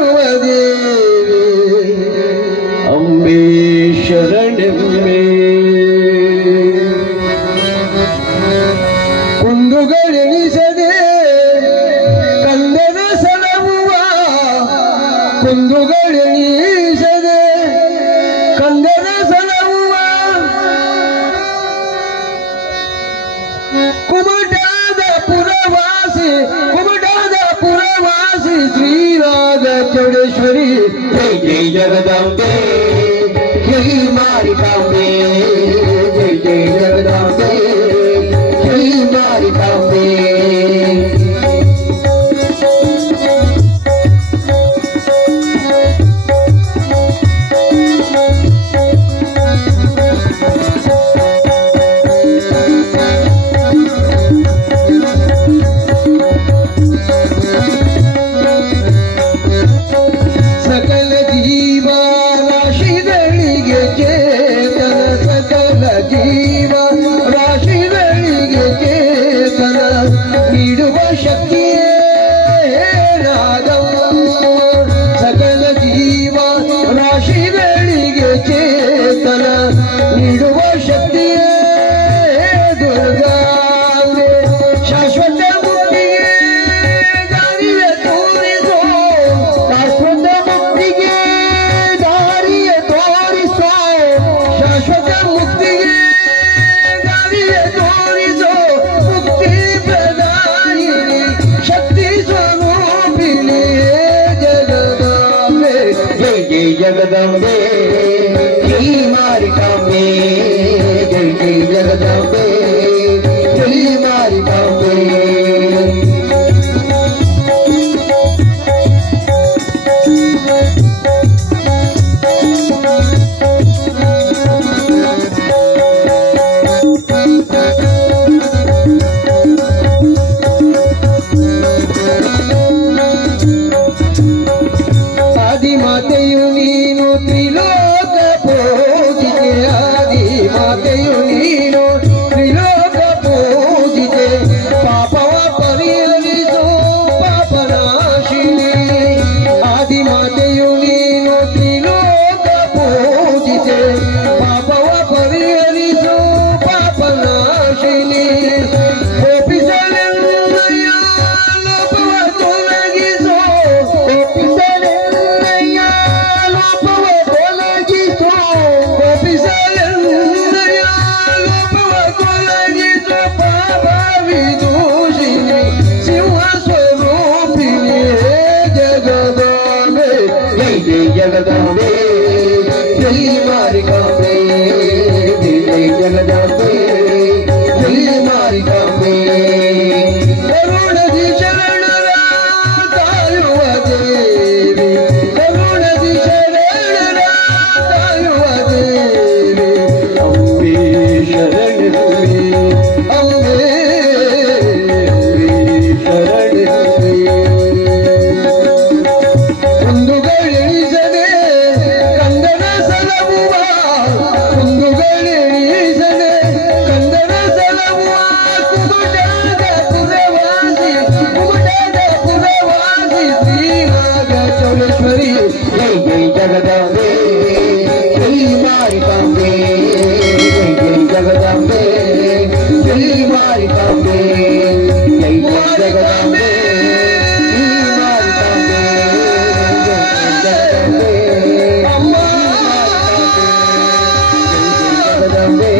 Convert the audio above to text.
ಕಾಯುವ ದೇವಿ ಅಂಬೆ ಶರಣೆಂಬೆ. ಕುಂದುಗಳೆಣಿಸದೆ ಕಂದನ ಸಲಹುವ ಕುಂದುಗಳೆಣಿಸದೆ ಕಂದನ ಸಲಹುವ ಕುಮಟಾದ ಪುರವಾಸಿ ಶ್ರೀರಾಗ ಚೌಡೇಶ್ವರಿ ಜೈ ಜೈ ಜಗದಾಂಬೆ ಜೈ ಮಾರಿಕಾಂಬೆ ಜೈ ಜೈ ಜಗದಾಂಬೆ ಜೈ ಮಾರಿಕಾಂಬೆ. ಸಕಲ ಜೀವ ರಾಶಿಗಳಿಗೆ ಚೇತನ ಸಕಲ ಜೀವ ರಾಶಿಗಳಿಗೆ ಚೇತನ ನೀಡುವ ಶಕ್ತಿಯೇ ರಾಧಮ್ಮ. ಸಕಲ ಜೀವ ರಾಶಿಗಳಿಗೆ ಚೇತನ ನೀಡುವ ಶಕ್ತಿಯೇ ದುರ್ಗಾಂಬೆ. ಶಾಶ್ವತ ಮುಕ್ತಿಗೆ ದಾರಿಯ ತೋರಿಸೋ ಶಾಶ್ವತ ಮುಕ್ತಿಗೆ ದಾರಿಯ ತೋರಿಸೋ ಶಾಶ್ವತ ಮುಕ್ತಿಗೆ ದಾರಿಯ ತೋರಿಸೋ ಮುಕ್ತಿ ಪ್ರದಾಯಿನಿ ಶಕ್ತಿ ಸ್ವರೂಪಿಣಿ ಜಗದಾಂಬೆ ಜೈ ಜೈ ಜಗದಾಂಬೆ ಜೈ ಮಾರಿಕಾಂಬೆ ಜೈ ಜೈ ಜಗದಾಂಬೆ ಜೈ ಮಾರಿಕಾಂಬೆ. ಆದಿಮಾತೆಯು ನೀನು ತ್ರಿಲೋಕ ಪೂಜಿತೆ ಆದಿಮಾತೆಯು ನೀನು ತ್ರಿಲೋಕ ಪೂಜಿತೆ ಪಾಪವ ಪರಿಹರಿಸು ಪಾಪನಾಶಿನಿ. ಆದಿಮಾತೆಯು ನೀನು ತ್ರಿಲೋಕ ಪೂಜಿತೆ ಪಾಪವ ಪರಿಹರಿಸು ಪಾಪನಾಶಿನಿ. ಒಪ್ಪಿಸಲೆನ್ನಯ್ಯ ಲೋಪವ ತೊಲಗಿಸೋ ಒಪ್ಪಿಸಲೆನ್ನಯ್ಯ ಲೋಪವ ತೊಲಗಿಸೋ ಒಪ್ಪಿಸಲೆನ್ನಯ್ಯ ಲೋಪವ ತೊಲಗಿಸೋ ಪಾಪ ವಿದೂಷಿಣಿ ಸಿಂಹ ಸ್ವರೂಪಿಣಿ ಜಗದಾಂಬೆ ಜೈ ಜೈ ಜಗದಾಂಬೆ ಜೈ ಮಾರಿಕಾಂಬೆ ಜೈ ಜೈ ಜಗದಾಂಬೆ ಜೈ ಮಾರಿಕಾಂಬೆ. ಕರುಣದಿ ಶರಣರ ಕಾಯುವ ದೇವಿ ಕರುಣದಿ ಶರಣರ ಕಾಯುವ ದೇವಿ ಅಂಬೆ ಶರಣೆಂಬೆ ಅಂಬೆ ಶರಣೆಂಬೆ. ಕುಂದುಗಳೆಣಿಸದೆ ಕಂದನ ಸಲಹುವ ಕುಂದುಗಳೆಣಿಸದೆ ಕಂದನ ಸಲಹುವ ಕುಮಟಾದ ಪುರವಾಸಿ ಶ್ರೀರಾಗ ಚೌಡೇಶ್ವರಿ ಜೈ ಜೈ ಜಗದಾಂಬೆ ಜೈ ಮಾರಿಕಾಂಬೆ ಜೈ ಜೈ ಜಗದಾಂಬೆ ಜೈ ಮಾರಿಕಾಂಬೆ ಜೈ ಜೈ ಜಗದಾಂಬೆ ಜೈ ಮಾರಿಕಾಂಬೆ ಜೈ ಜೈ ಜಗದಾಂಬೆ ಅಮ್ಮ ಜೈ ಜೈ ಜಗದಾಂಬೆ